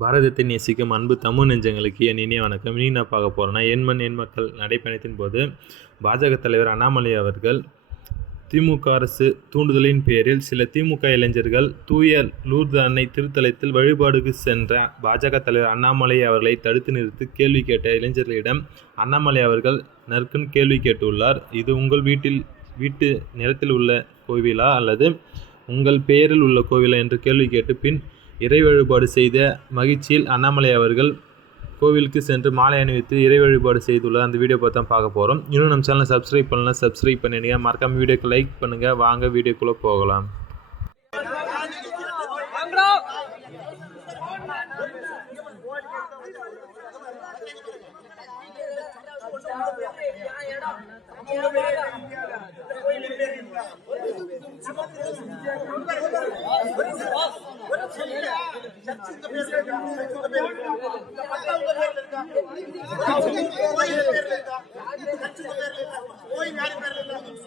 பாரதத்தை நேசிக்கும் அன்பு தமிழ் நெஞ்சங்களுக்கு என் இனிய வணக்கம். இனி நான் பார்க்க போகிறேன்னா, என் மண் என் மக்கள் நடைப்பயணத்தின் போது பாஜக தலைவர் அண்ணாமலை அவர்கள் திமுக அரசு தூண்டுதலின் பேரில் சில திமுக இளைஞர்கள் தூய லூர்து அன்னை திருத்தலத்தில் வழிபாடுக்கு சென்ற பாஜக தலைவர் அண்ணாமலை அவர்களை தடுத்து நிறுத்தி கேள்வி கேட்ட இளைஞர்களிடம் அண்ணாமலை அவர்கள் நற்குன்னு கேள்வி கேட்டுள்ளார். இது உங்கள் வீட்டு நிலத்தில் உள்ள கோவிலா அல்லது உங்கள் பெயரில் உள்ள கோவிலா என்று கேள்வி கேட்டு பின் இறை வழிபாடு செய்த மகிழ்ச்சியில் அண்ணாமலை அவர்கள் கோவிலுக்கு சென்று மாலை அணிவித்து இறை வழிபாடு செய்துள்ளார். அந்த வீடியோ பார்த்து தான் பார்க்க போகிறோம். இன்னும் நம்ம சேனலை சப்ஸ்கிரைப் பண்ணலாம், சப்ஸ்கிரைப் பண்ணிடுங்க. மறக்காம வீடியோக்கு லைக் பண்ணுங்கள். வாங்க வீடியோக்குள்ளே போகலாம்.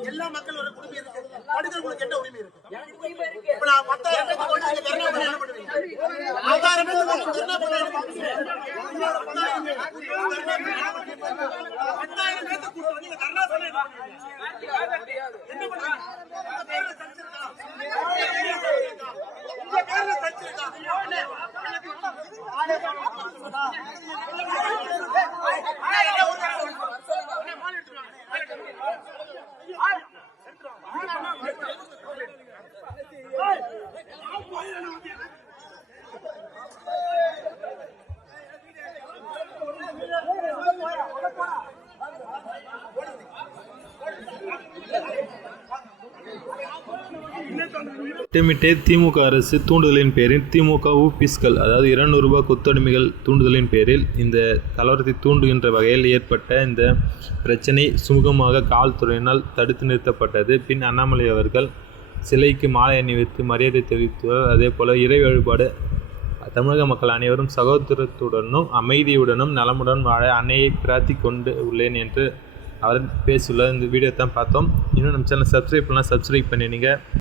எல்லா மக்களோட குடும்பம் இருக்கு. படிக்கிறவங்களுக்கு என்ன உரிமை இருக்கு? இப்ப நான் 10,000 பேருக்கு கொண்டு வந்து தர்ணா பண்ண என்ன பண்ணுவீங்க? 10,000 பேருக்கு கொண்டு தர்ணா பண்ண என்ன பண்ணுவீங்க? 10,000 பேருக்கு கூட்டு வந்து தர்ணா பண்ண என்ன பண்ணுவீங்க? உங்க பேர்ல சர்ச்சிருக்கா? உங்க பேர்ல சர்ச்சிருக்கா? திட்டமிட்டே திமுக அரசு தூண்டுதலின் பேரில் திமுக ஊபிஸ்கள் அதாவது 200 ரூபாய் கொத்தடிமைகள் தூண்டுதலின் பேரில் இந்த கலவரத்தை தூண்டுகின்ற வகையில் ஏற்பட்ட இந்த பிரச்சனை சுமூகமாக காவல்துறையினால் தடுத்து நிறுத்தப்பட்டது. பின் அண்ணாமலை அவர்கள் சிலைக்கு மாலை அணிவித்து மரியாதை தெரிவித்தார். அதே போல இறை வழிபாடு தமிழக மக்கள் அனைவரும் சகோதரத்துடனும் அமைதியுடனும் நலமுடன் வாழ அன்னையை பிரார்த்தி கொண்டு உள்ளேன் என்று அவர் பேசியுள்ளார். இந்த வீடியோ தான் பார்த்தோம். இன்னும் நம்ம சேனல் சப்ஸ்கிரைப் பண்ணலாம், சப்ஸ்கிரைப் பண்ணிடுங்க.